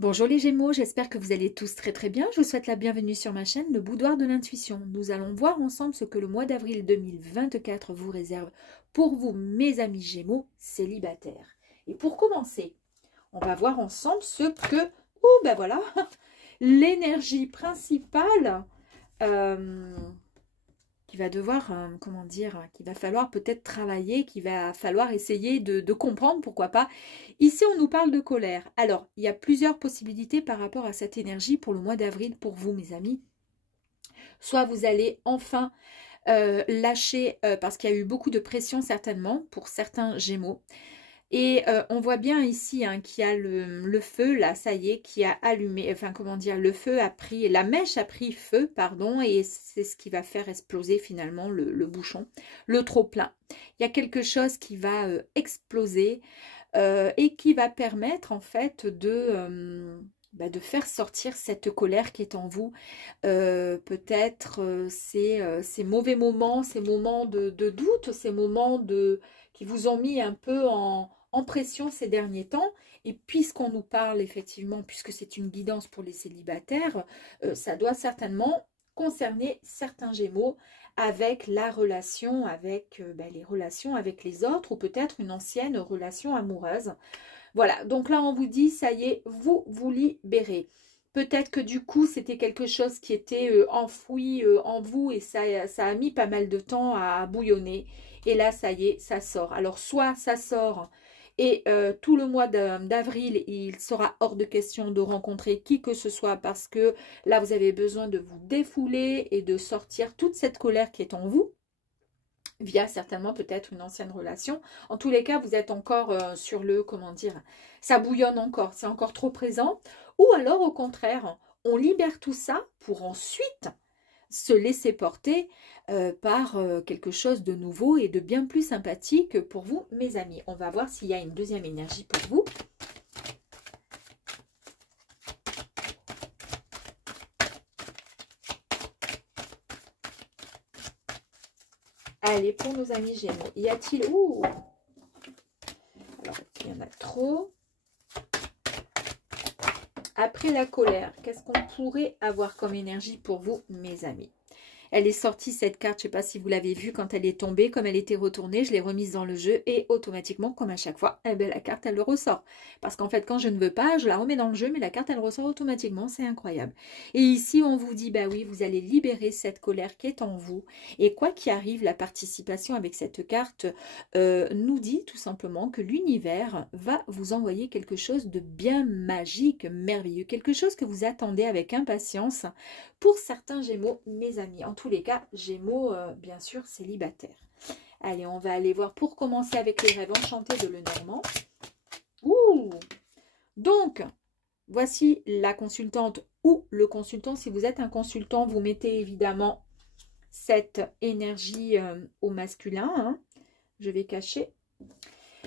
Bonjour les Gémeaux, j'espère que vous allez tous très bien. Je vous souhaite la bienvenue sur ma chaîne, le Boudoir de l'Intuition. Nous allons voir ensemble ce que le mois d'avril 2024 vous réserve pour vous, mes amis Gémeaux célibataires. Et pour commencer, on va voir ensemble ce que, ben voilà, l'énergie principale qui va devoir, comment dire, qu'il va falloir peut-être travailler, qu'il va falloir essayer de comprendre, pourquoi pas. Ici, on nous parle de colère. Alors, il y a plusieurs possibilités par rapport à cette énergie pour le mois d'avril pour vous, mes amis. Soit vous allez enfin lâcher, parce qu'il y a eu beaucoup de pression certainement pour certains Gémeaux. Et on voit bien ici qu'il y a le feu, là, ça y est, qui a allumé, enfin, comment dire, le feu a pris, la mèche a pris feu, pardon, et c'est ce qui va faire exploser finalement le bouchon, le trop-plein. Il y a quelque chose qui va exploser et qui va permettre, en fait, de faire sortir cette colère qui est en vous. Peut-être ces mauvais moments, ces moments de doute, ces moments qui vous ont mis un peu en pression ces derniers temps. Et puisqu'on nous parle effectivement, puisque c'est une guidance pour les célibataires, ça doit certainement concerner certains Gémeaux avec la relation, avec les relations avec les autres ou peut-être une ancienne relation amoureuse. Voilà, donc là on vous dit, ça y est, vous vous libérez. Peut-être que du coup, c'était quelque chose qui était enfoui en vous et ça a mis pas mal de temps à bouillonner. Et là, ça y est, ça sort. Alors, soit ça sort et tout le mois d'avril, il sera hors de question de rencontrer qui que ce soit parce que là, vous avez besoin de vous défouler et de sortir toute cette colère qui est en vous via certainement peut-être une ancienne relation. En tous les cas, vous êtes encore sur le, comment dire, ça bouillonne encore, c'est encore trop présent. Ou alors, au contraire, on libère tout ça pour ensuite se laisser porter par quelque chose de nouveau et de bien plus sympathique pour vous, mes amis. On va voir s'il y a une deuxième énergie pour vous. Allez, pour nos amis Gémeaux, y a-t-il... Ouh, alors, il y en a trop. Après la colère, qu'est-ce qu'on pourrait avoir comme énergie pour vous, mes amis? Elle est sortie, cette carte, je ne sais pas si vous l'avez vue quand elle est tombée, comme elle était retournée, je l'ai remise dans le jeu et automatiquement, comme à chaque fois, eh bien, la carte, elle le ressort. Parce qu'en fait, quand je ne veux pas, je la remets dans le jeu, mais la carte, elle ressort automatiquement, c'est incroyable. Et ici, on vous dit, bah oui, vous allez libérer cette colère qui est en vous. Et quoi qu'il arrive, la participation avec cette carte nous dit tout simplement que l'univers va vous envoyer quelque chose de bien magique, merveilleux, quelque chose que vous attendez avec impatience pour certains Gémeaux, mes amis. En tous les cas, Gémeaux, bien sûr, célibataires. Allez, on va aller voir pour commencer avec les rêves enchantés de Lenormand. Ouh! Donc, voici la consultante ou le consultant. Si vous êtes un consultant, vous mettez évidemment cette énergie au masculin. Hein. Je vais cacher.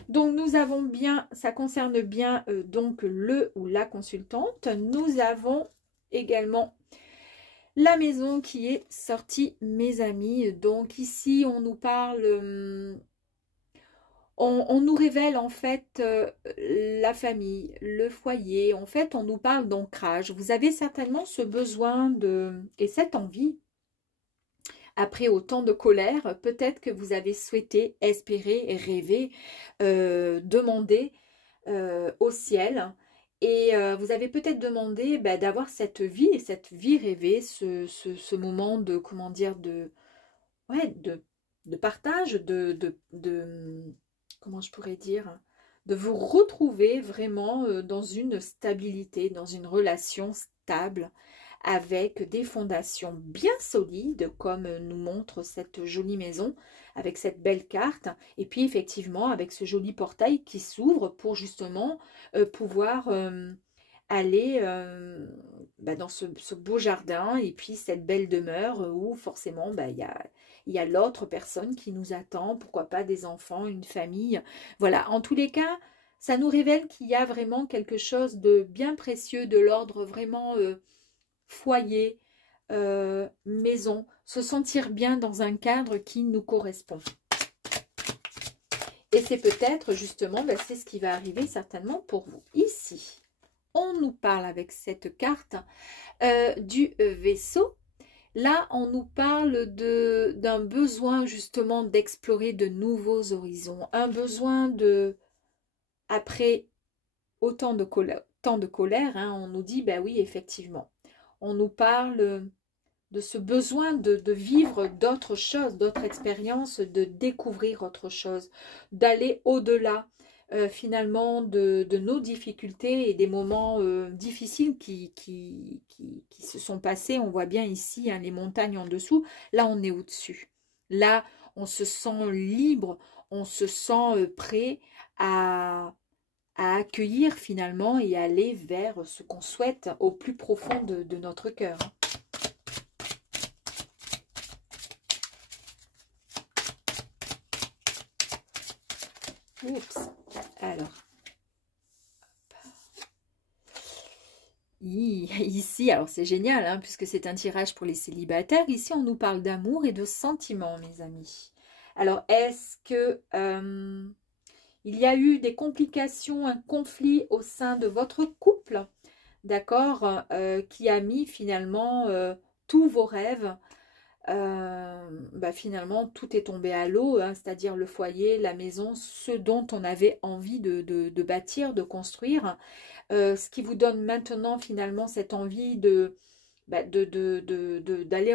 Donc, nous avons bien, ça concerne bien donc le ou la consultante. Nous avons également la maison qui est sortie, mes amis. Donc ici, on nous parle, on nous révèle en fait la famille, le foyer. En fait, on nous parle d'ancrage. Vous avez certainement ce besoin et cette envie. Après autant de colère, peut-être que vous avez souhaité, espérer, rêver, demander au ciel. Et vous avez peut-être demandé d'avoir cette vie rêvée, ce moment de, comment dire, ouais, de partage, comment je pourrais dire, de vous retrouver vraiment dans une stabilité, dans une relation stable, avec des fondations bien solides, comme nous montre cette jolie maison, avec cette belle carte, et puis effectivement avec ce joli portail qui s'ouvre pour justement pouvoir aller dans ce beau jardin, et puis cette belle demeure où forcément il y a l'autre personne qui nous attend, pourquoi pas des enfants, une famille. Voilà, en tous les cas, ça nous révèle qu'il y a vraiment quelque chose de bien précieux, de l'ordre vraiment foyer, maison, se sentir bien dans un cadre qui nous correspond. Et c'est peut-être justement, c'est ce qui va arriver certainement pour vous. Ici, on nous parle avec cette carte du vaisseau. Là, on nous parle d'un besoin justement d'explorer de nouveaux horizons, un besoin de, après autant de colère, tant de colère, hein, on nous dit, ben oui, effectivement, on nous parle de ce besoin de vivre d'autres choses, d'autres expériences, de découvrir autre chose, d'aller au-delà finalement de nos difficultés et des moments difficiles qui se sont passés. On voit bien ici hein, les montagnes en dessous. Là, on est au-dessus. Là, on se sent libre, on se sent prêt à accueillir finalement et aller vers ce qu'on souhaite au plus profond de notre cœur. Oups. Alors, ici, alors c'est génial, hein, puisque c'est un tirage pour les célibataires. Ici, on nous parle d'amour et de sentiments, mes amis. Alors, est-ce que il y a eu des complications, un conflit au sein de votre couple, d'accord, qui a mis finalement tous vos rêves finalement tout est tombé à l'eau, hein, c'est-à-dire le foyer, la maison, ce dont on avait envie de bâtir, de construire, ce qui vous donne maintenant finalement cette envie d'aller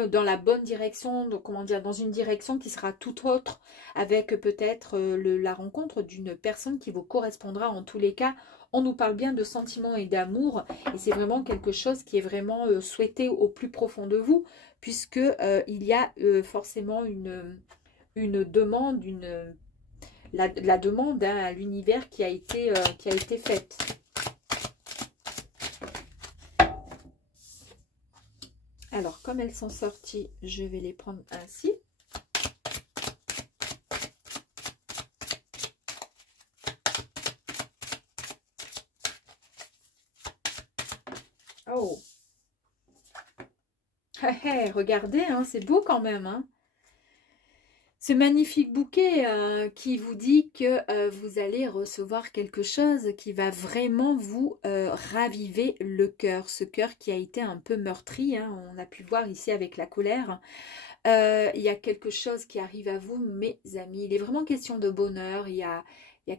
dans la bonne direction, comment dire, dans une direction qui sera tout autre, avec peut-être la rencontre d'une personne qui vous correspondra en tous les cas. On nous parle bien de sentiments et d'amour, et c'est vraiment quelque chose qui est vraiment souhaité au plus profond de vous, puisque il y a forcément une demande, la demande hein, à l'univers qui a été faite. Alors, comme elles sont sorties, je vais les prendre ainsi. Oh! Regardez, hein, c'est beau quand même. Hein. Ce magnifique bouquet qui vous dit que vous allez recevoir quelque chose qui va vraiment vous raviver le cœur. Ce cœur qui a été un peu meurtri, hein, on a pu voir ici avec la colère. Il y a quelque chose qui arrive à vous, mes amis. Il est vraiment question de bonheur. Il y a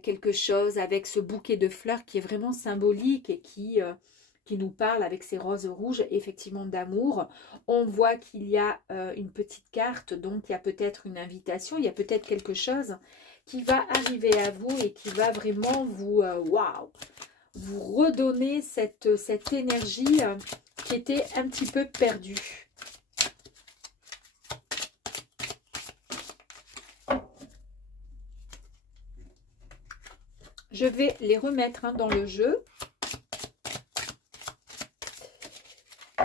quelque chose avec ce bouquet de fleurs qui est vraiment symbolique et qui nous parle avec ces roses rouges, effectivement d'amour. On voit qu'il y a une petite carte, donc il y a peut-être une invitation, il y a peut-être quelque chose qui va arriver à vous et qui va vraiment vous, vous redonner cette énergie qui était un petit peu perdue. Je vais les remettre hein, dans le jeu.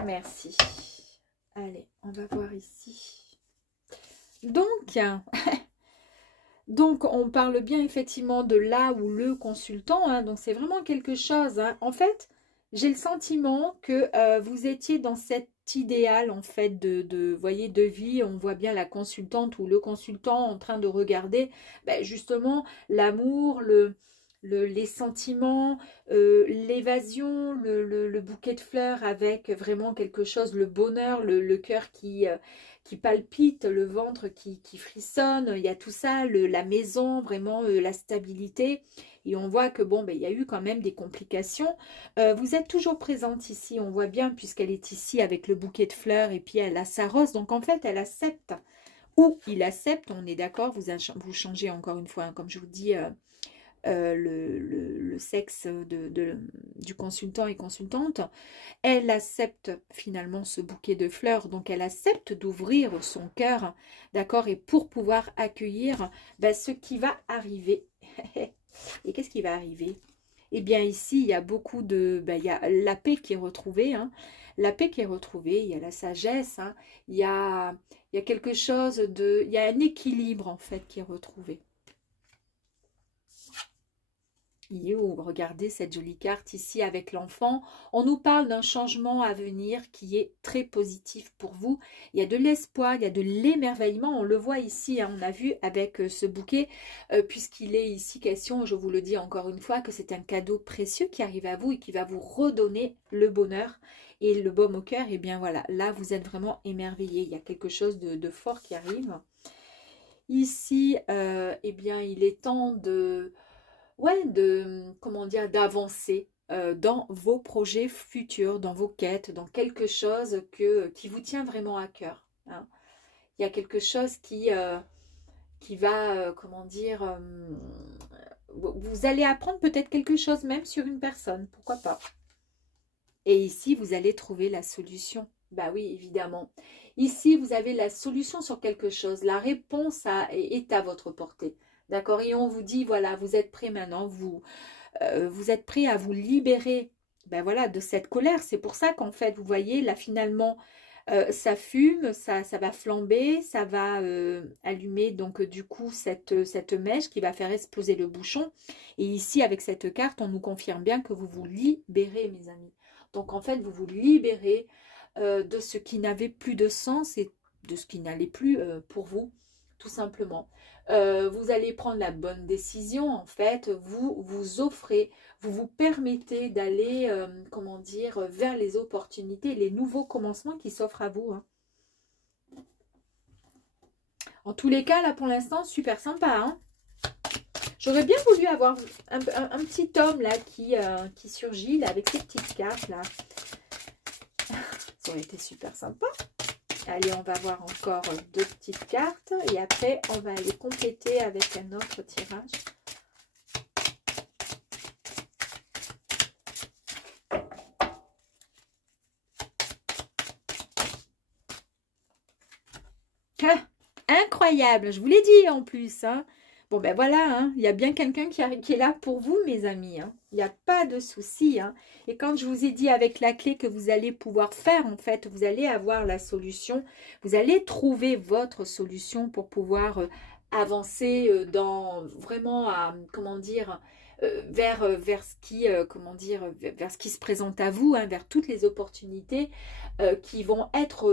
Merci. Allez, on va voir ici. Donc, on parle bien effectivement de là où le consultant. Hein, donc, c'est vraiment quelque chose. Hein. En fait, j'ai le sentiment que vous étiez dans cet idéal en fait voyez, de vie. On voit bien la consultante ou le consultant en train de regarder justement l'amour, les sentiments, l'évasion, le bouquet de fleurs avec vraiment quelque chose, le bonheur, le cœur qui palpite, le ventre qui frissonne, il y a tout ça, la maison, vraiment la stabilité. Et on voit que bon, il y a eu quand même des complications. Vous êtes toujours présente ici, on voit bien, puisqu'elle est ici avec le bouquet de fleurs et puis elle a sa rose. Donc en fait, elle accepte, ou il accepte, on est d'accord, vous changez encore une fois, hein, comme je vous dis, le sexe du consultant et consultante, elle accepte finalement ce bouquet de fleurs, donc elle accepte d'ouvrir son cœur, d'accord, et pour pouvoir accueillir ce qui va arriver. Et qu'est-ce qui va arriver? Eh bien ici, il y a beaucoup de... il y a la paix qui est retrouvée, hein, la paix qui est retrouvée, il y a la sagesse, hein, il y a quelque chose de... Il y a un équilibre en fait qui est retrouvé. Regardez cette jolie carte ici avec l'enfant. On nous parle d'un changement à venir qui est très positif pour vous. Il y a de l'espoir, il y a de l'émerveillement. On le voit ici, hein, on a vu avec ce bouquet, puisqu'il est ici question, je vous le dis encore une fois, que c'est un cadeau précieux qui arrive à vous et qui va vous redonner le bonheur et le baume au cœur. Et bien voilà, là vous êtes vraiment émerveillé. Il y a quelque chose de fort qui arrive. Ici, eh bien il est temps de... ouais, comment dire, d'avancer dans vos projets futurs, dans vos quêtes, dans quelque chose qui vous tient vraiment à cœur. Hein. Il y a quelque chose qui va, comment dire, vous allez apprendre peut-être quelque chose même sur une personne, pourquoi pas. Et ici, vous allez trouver la solution. Bah oui, évidemment. Ici, vous avez la solution sur quelque chose. La réponse est à votre portée. D'accord? Et on vous dit, voilà, vous êtes prêt maintenant, vous êtes prêt à vous libérer ben voilà, de cette colère. C'est pour ça qu'en fait, vous voyez, là, finalement, ça fume, ça va flamber, ça va allumer, donc, du coup, cette mèche qui va faire exploser le bouchon. Et ici, avec cette carte, on nous confirme bien que vous vous libérez, mes amis. Donc, en fait, vous vous libérez de ce qui n'avait plus de sens et de ce qui n'allait plus pour vous, tout simplement. Vous allez prendre la bonne décision, en fait, vous vous offrez, vous vous permettez d'aller, comment dire, vers les opportunités, les nouveaux commencements qui s'offrent à vous. Hein. En tous les cas, là, pour l'instant, super sympa. Hein. J'aurais bien voulu avoir un petit homme, là, qui surgit, là, avec ces petites cartes, là. Ça aurait été super sympa. Allez, on va voir encore 2 petites cartes. Et après, on va aller compléter avec un autre tirage. Ah, incroyable, je vous l'ai dit en plus. Hein. Bon, ben voilà, hein, il y a bien quelqu'un qui est là pour vous, mes amis. Hein. Il n'y a pas de souci. Hein. Et quand je vous ai dit avec la clé que vous allez pouvoir faire, en fait, vous allez avoir la solution. Vous allez trouver votre solution pour pouvoir avancer dans vraiment, comment dire, vers ce qui, comment dire, vers ce qui se présente à vous, hein, vers toutes les opportunités qui vont être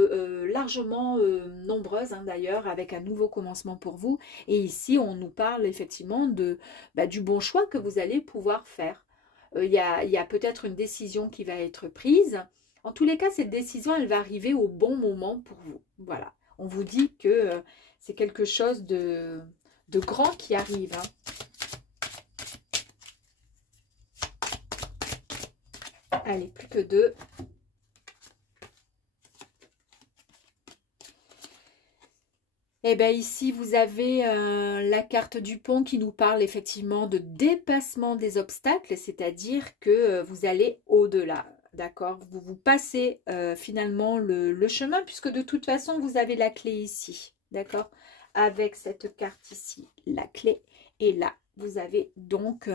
largement nombreuses, hein, d'ailleurs, avec un nouveau commencement pour vous. Et ici, on nous parle effectivement du bon choix que vous allez pouvoir faire. Il y a peut-être une décision qui va être prise. En tous les cas, cette décision, elle va arriver au bon moment pour vous. Voilà. On vous dit que c'est quelque chose de grand qui arrive. Hein. Allez, plus que 2. Et bien ici, vous avez la carte du pont qui nous parle effectivement de dépassement des obstacles, c'est-à-dire que vous allez au-delà, d'accord? Vous passez finalement le chemin, puisque de toute façon, vous avez la clé ici, d'accord? Avec cette carte ici, la clé, et là, vous avez donc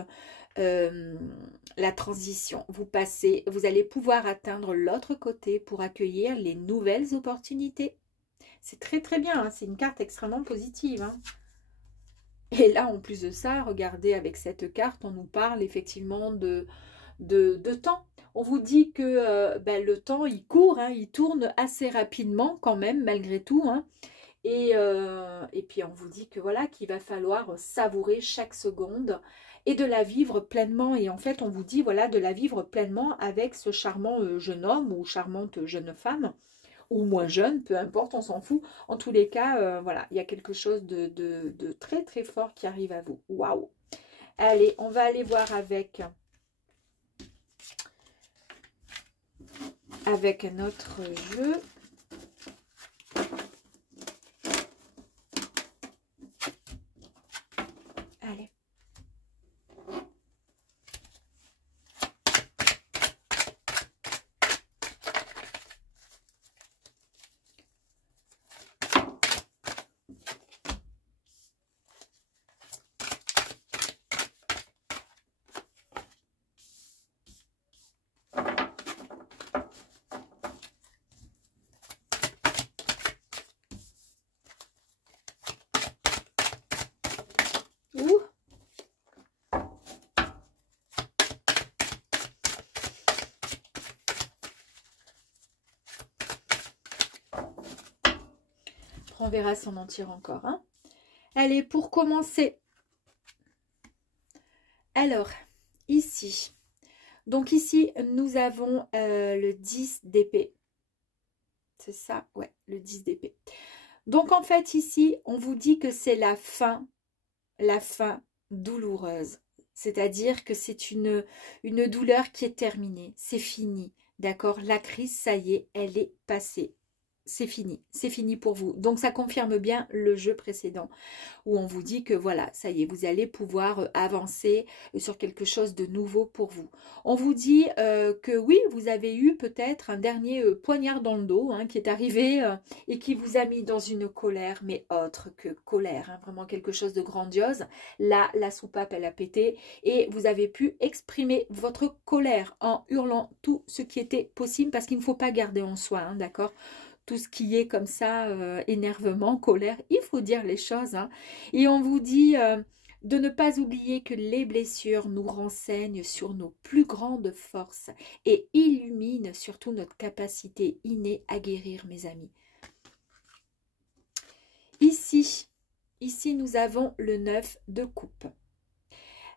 la transition. Vous allez pouvoir atteindre l'autre côté pour accueillir les nouvelles opportunités. C'est très très bien, hein. C'est une carte extrêmement positive. Hein. Et là, en plus de ça, regardez avec cette carte, on nous parle effectivement de temps. On vous dit que le temps, il court, hein, il tourne assez rapidement quand même, malgré tout. Hein. Et puis, on vous dit que voilà, qu'il va falloir savourer chaque seconde et de la vivre pleinement. Et en fait, on vous dit, voilà, de la vivre pleinement avec ce charmant jeune homme ou charmante jeune femme. Ou moins jeune, peu importe, on s'en fout. En tous les cas, voilà, il y a quelque chose de très très fort qui arrive à vous. Waouh! Allez, on va aller voir avec un autre jeu. Allez. On verra si on en tire encore. Hein. Allez, pour commencer. Alors, ici. Donc ici, nous avons le 10 d'épée. C'est ça? Ouais, le 10 d'épée. Donc en fait, ici, on vous dit que c'est la fin douloureuse. C'est-à-dire que c'est une douleur qui est terminée. C'est fini. D'accord? La crise, ça y est, elle est passée. C'est fini pour vous. Donc ça confirme bien le jeu précédent où on vous dit que voilà, ça y est, vous allez pouvoir avancer sur quelque chose de nouveau pour vous. On vous dit que oui, vous avez eu peut-être un dernier poignard dans le dos hein, qui est arrivé et qui vous a mis dans une colère, mais autre que colère, hein, vraiment quelque chose de grandiose. Là, la soupape, elle a pété et vous avez pu exprimer votre colère en hurlant tout ce qui était possible parce qu'il ne faut pas garder en soi, hein, d'accord ? Tout ce qui est comme ça, énervement, colère, il faut dire les choses. Hein. Et on vous dit de ne pas oublier que les blessures nous renseignent sur nos plus grandes forces et illuminent surtout notre capacité innée à guérir, mes amis. Ici, nous avons le 9 de coupe.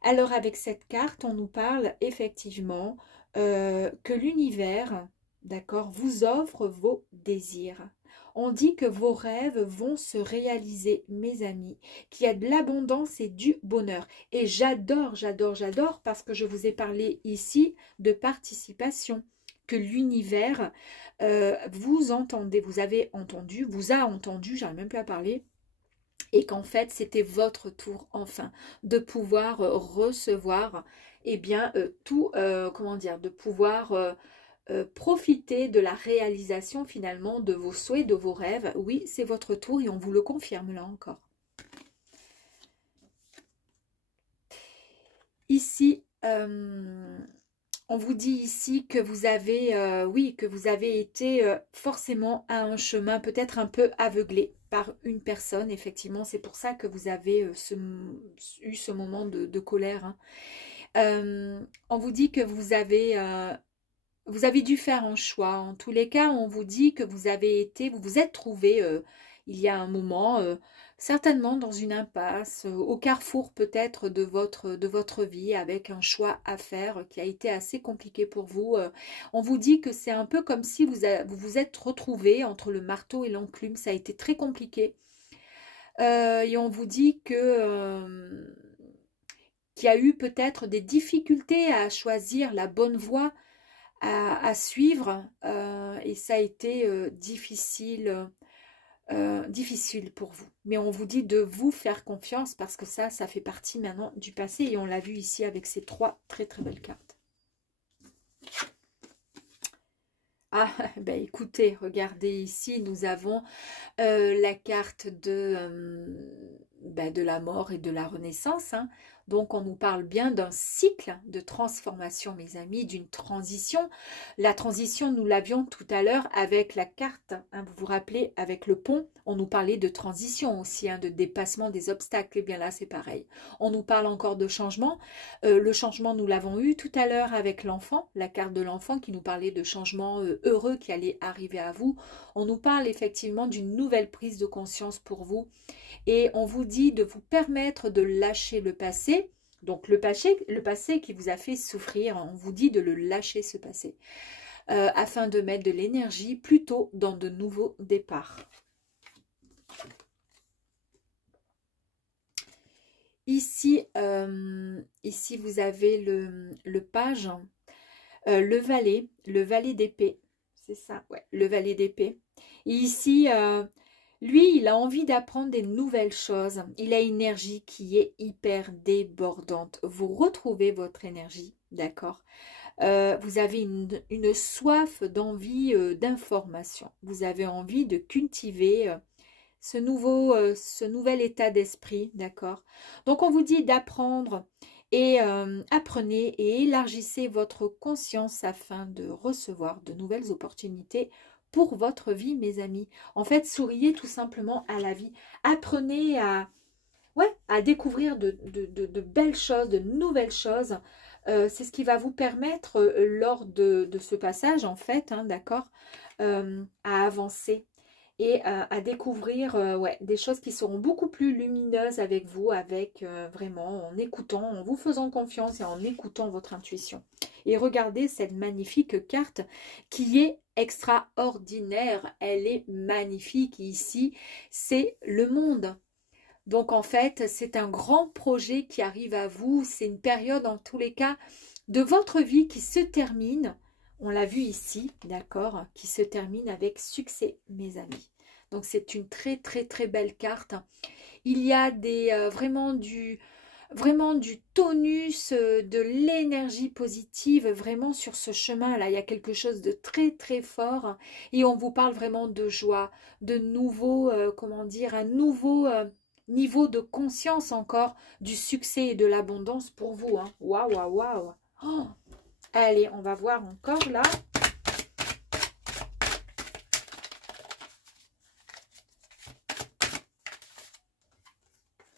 Alors avec cette carte, on nous parle effectivement que l'univers... D'accord, vous offre vos désirs. On dit que vos rêves vont se réaliser, mes amis, qu'il y a de l'abondance et du bonheur. Et j'adore parce que je vous ai parlé ici de participation, que l'univers vous entendez, vous avez entendu, vous a entendu, j'arrive même plus à parler, et qu'en fait c'était votre tour enfin de pouvoir recevoir, eh bien tout, comment dire, de pouvoir profiter de la réalisation finalement de vos souhaits, de vos rêves. Oui, c'est votre tour et on vous le confirme là encore. Ici, on vous dit ici que vous avez, oui, que vous avez été forcément à un chemin peut-être un peu aveuglé par une personne. Effectivement, c'est pour ça que vous avez eu ce moment de colère. Hein. On vous dit que vous avez dû faire un choix. En tous les cas, on vous dit que vous vous êtes trouvé il y a un moment, certainement dans une impasse, au carrefour peut-être de votre vie, avec un choix à faire qui a été assez compliqué pour vous. On vous dit que c'est un peu comme si vous vous êtes retrouvé entre le marteau et l'enclume. Ça a été très compliqué. Et on vous dit que qu'il y a eu peut-être des difficultés à choisir la bonne voie à suivre et ça a été difficile pour vous. Mais on vous dit de vous faire confiance parce que ça fait partie maintenant du passé et on l'a vu ici avec ces 3 très très belles cartes. Ah, ben écoutez, regardez ici, nous avons la carte de la mort et de la renaissance. Hein. Donc, on nous parle bien d'un cycle de transformation, mes amis, d'une transition. La transition, nous l'avions tout à l'heure avec la carte. Hein, vous vous rappelez, avec le pont, on nous parlait de transition aussi, hein, de dépassement des obstacles. Et bien là, c'est pareil. On nous parle encore de changement. Le changement, nous l'avons eu tout à l'heure avec l'enfant, la carte de l'enfant qui nous parlait de changement heureux qui allait arriver à vous. On nous parle effectivement d'une nouvelle prise de conscience pour vous. Et on vous dit de vous permettre de lâcher le passé. Donc le passé qui vous a fait souffrir, on vous dit de le lâcher ce passé. Afin de mettre de l'énergie plutôt dans de nouveaux départs. Ici, vous avez le page, le valet d'épée. C'est ça, ouais, le valet d'épée. Et ici... lui, il a envie d'apprendre des nouvelles choses. Il a une énergie qui est hyper débordante. Vous retrouvez votre énergie, d'accord? Vous avez une soif d'envie, d'information. Vous avez envie de cultiver ce nouvel état d'esprit, d'accord? Donc, on vous dit d'apprendre et apprenez et élargissez votre conscience afin de recevoir de nouvelles opportunités pour votre vie, mes amis. En fait, souriez tout simplement à la vie. Apprenez à découvrir de belles choses, de nouvelles choses. C'est ce qui va vous permettre, lors de ce passage, en fait, hein, d'accord, à avancer. et à découvrir ouais, des choses qui seront beaucoup plus lumineuses avec vous, avec vraiment en écoutant, en vous faisant confiance et en écoutant votre intuition. Et regardez cette magnifique carte qui est extraordinaire. Elle est magnifique. Ici, c'est le monde. Donc en fait, c'est un grand projet qui arrive à vous. C'est une période en tous les cas de votre vie qui se termine. On l'a vu ici, d'accord, qui se termine avec succès, mes amis. Donc c'est une très très très belle carte. Il y a vraiment du tonus, de l'énergie positive vraiment sur ce chemin-là. Il y a quelque chose de très très fort et on vous parle vraiment de joie, de nouveau, comment dire, un nouveau niveau de conscience encore du succès et de l'abondance pour vous. Hein. Waouh, waouh, waouh. Oh, allez, on va voir encore là.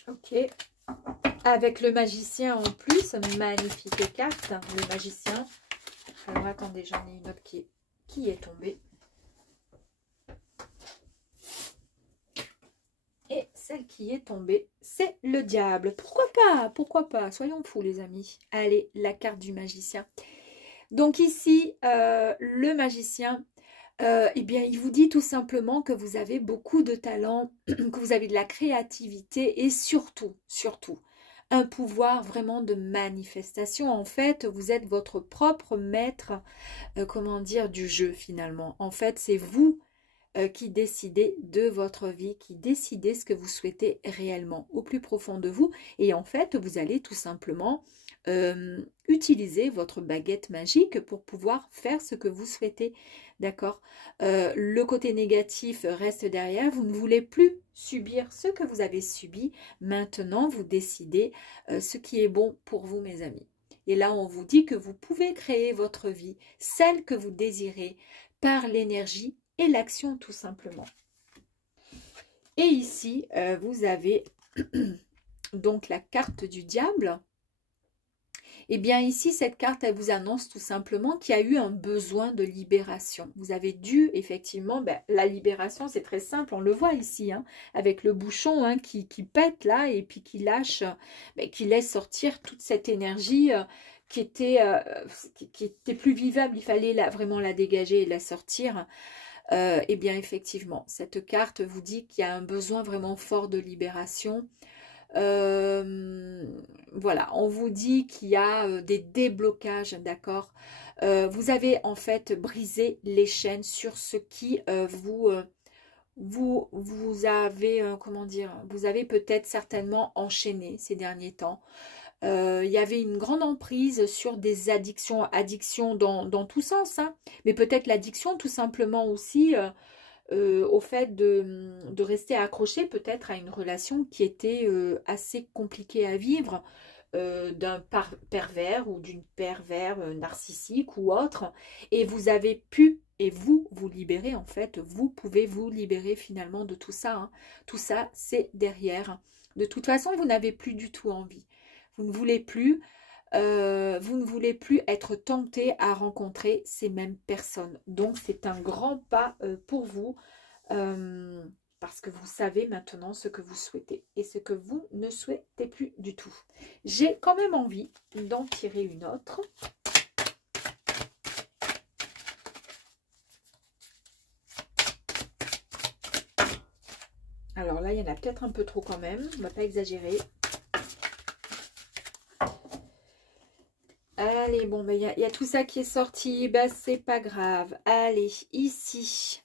Ok. Avec le magicien en plus, magnifique carte, le magicien. Alors attendez, j'en ai une autre qui est tombée. Et celle qui est tombée, c'est le diable. Pourquoi pas? Pourquoi pas? Soyons fous les amis. Allez, la carte du magicien. Donc ici, le magicien, eh bien, il vous dit tout simplement que vous avez beaucoup de talent, que vous avez de la créativité et surtout, un pouvoir vraiment de manifestation. En fait, vous êtes votre propre maître, comment dire, du jeu finalement. En fait, c'est vous qui décidez de votre vie, qui décidez ce que vous souhaitez réellement au plus profond de vous. Et en fait, vous allez tout simplement utiliser votre baguette magique pour pouvoir faire ce que vous souhaitez. D'accord, le côté négatif reste derrière. Vous ne voulez plus subir ce que vous avez subi. Maintenant, vous décidez ce qui est bon pour vous, mes amis. Et là, on vous dit que vous pouvez créer votre vie, celle que vous désirez, par l'énergie et l'action tout simplement. Et ici, vous avez donc la carte du diable. Et bien ici, cette carte, elle vous annonce tout simplement qu'il y a eu un besoin de libération. Vous avez dû, effectivement, la libération, c'est très simple, on le voit ici, hein, avec le bouchon hein, qui pète là et puis qui lâche, qui laisse sortir toute cette énergie qui était plus vivable. Il fallait vraiment la dégager et la sortir. Eh bien, effectivement, cette carte vous dit qu'il y a un besoin vraiment fort de libération. Voilà, on vous dit qu'il y a des déblocages, d'accord. Vous avez en fait brisé les chaînes sur ce qui vous avez, comment dire, vous avez peut-être certainement enchaîné ces derniers temps. Il y avait une grande emprise sur des addictions dans tous sens, hein, mais peut-être l'addiction tout simplement aussi au fait de rester accroché peut-être à une relation qui était assez compliquée à vivre, d'un pervers ou d'une pervers narcissique ou autre, et vous avez pu, et vous libérer en fait, vous pouvez vous libérer finalement de tout ça, hein. Tout ça c'est derrière. De toute façon, vous n'avez plus du tout envie. Vous ne voulez plus être tenté à rencontrer ces mêmes personnes. Donc, c'est un grand pas pour vous parce que vous savez maintenant ce que vous souhaitez et ce que vous ne souhaitez plus du tout. J'ai quand même envie d'en tirer une autre. Alors là, il y en a peut-être un peu trop quand même. On ne va pas exagérer. Allez, bon, il y a tout ça qui est sorti. C'est pas grave. Allez, ici.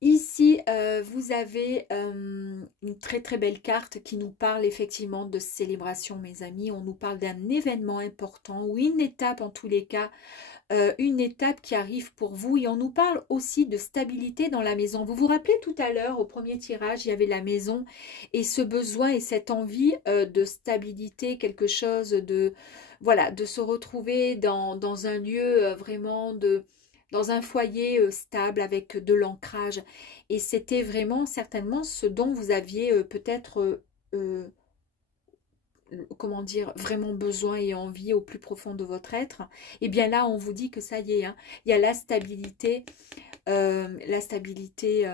Ici, vous avez une très très belle carte qui nous parle effectivement de célébration, mes amis. On nous parle d'un événement important ou une étape en tous les cas. Une étape qui arrive pour vous et on nous parle aussi de stabilité dans la maison. Vous vous rappelez tout à l'heure au premier tirage, il y avait la maison et ce besoin et cette envie de stabilité, quelque chose de, voilà, de se retrouver dans un lieu vraiment dans un foyer stable avec de l'ancrage. Et c'était vraiment certainement ce dont vous aviez peut-être comment dire, vraiment besoin et envie au plus profond de votre être. Et bien là, on vous dit que ça y est, hein, il y a la stabilité. la stabilité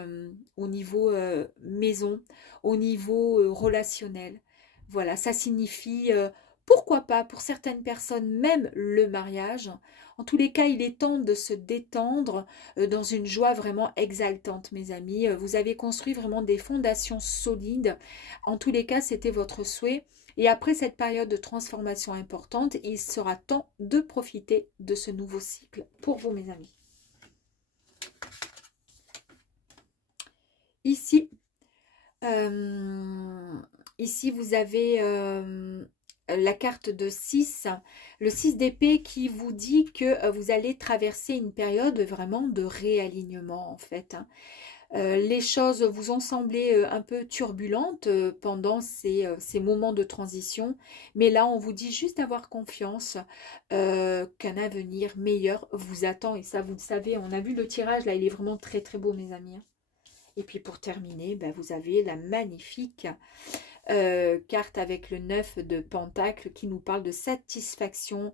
au niveau maison, au niveau relationnel. Voilà, ça signifie, pourquoi pas, pour certaines personnes, même le mariage. En tous les cas, il est temps de se détendre dans une joie vraiment exaltante, mes amis. Vous avez construit vraiment des fondations solides. En tous les cas, c'était votre souhait. Et après cette période de transformation importante, il sera temps de profiter de ce nouveau cycle pour vous, mes amis. Ici, ici vous avez la carte de 6, le 6 d'épée qui vous dit que vous allez traverser une période vraiment de réalignement en fait. Les choses vous ont semblé un peu turbulentes pendant ces moments de transition, mais là on vous dit juste d'avoir confiance qu'un avenir meilleur vous attend, et ça vous le savez, on a vu le tirage là, il est vraiment très très beau mes amis. Et puis pour terminer, ben, vous avez la magnifique carte avec le 9 de Pentacle qui nous parle de satisfaction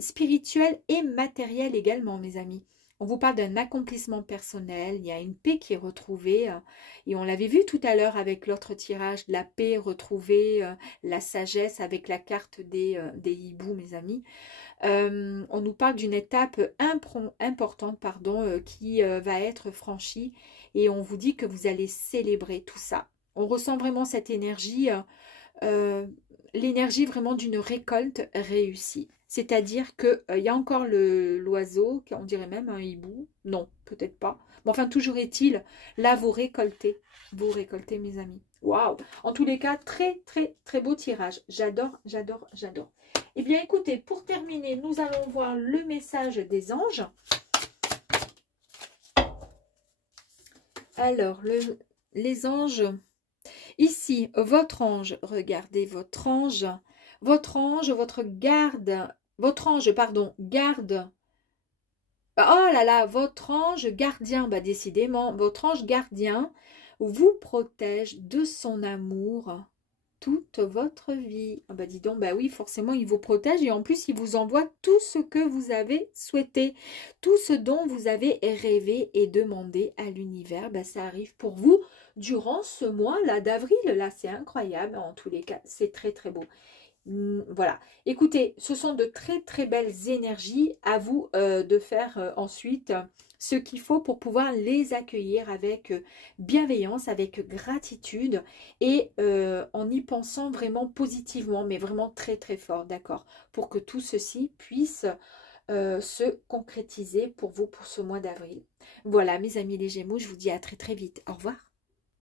spirituelle et matérielle également mes amis. On vous parle d'un accomplissement personnel, il y a une paix qui est retrouvée, et on l'avait vu tout à l'heure avec l'autre tirage, la paix retrouvée, la sagesse avec la carte des hiboux, mes amis. On nous parle d'une étape importante qui va être franchie, et on vous dit que vous allez célébrer tout ça. On ressent vraiment cette énergie, l'énergie vraiment d'une récolte réussie. C'est-à-dire qu'il y a encore l'oiseau, on dirait même un hibou. Non, peut-être pas. Mais enfin, toujours est-il, là, vous récoltez mes amis. Waouh! En tous les cas, très, très, très beau tirage. J'adore, j'adore, j'adore. Eh bien, écoutez, pour terminer, nous allons voir le message des anges. Alors, les anges... Ici, votre ange, regardez votre ange, garde. Oh là là, votre ange gardien, bah décidément, votre ange gardien vous protège de son amour toute votre vie. Ah bah dis donc, bah oui, forcément, il vous protège et en plus, il vous envoie tout ce que vous avez souhaité, tout ce dont vous avez rêvé et demandé à l'univers, bah ça arrive pour vous durant ce mois-là d'avril. Là, c'est incroyable, en tous les cas, c'est très très beau. Voilà, écoutez, ce sont de très très belles énergies, à vous de faire ensuite ce qu'il faut pour pouvoir les accueillir avec bienveillance, avec gratitude et en y pensant vraiment positivement, mais vraiment très très fort, d'accord, pour que tout ceci puisse se concrétiser pour vous pour ce mois d'avril. Voilà mes amis les Gémeaux, je vous dis à très très vite, au revoir.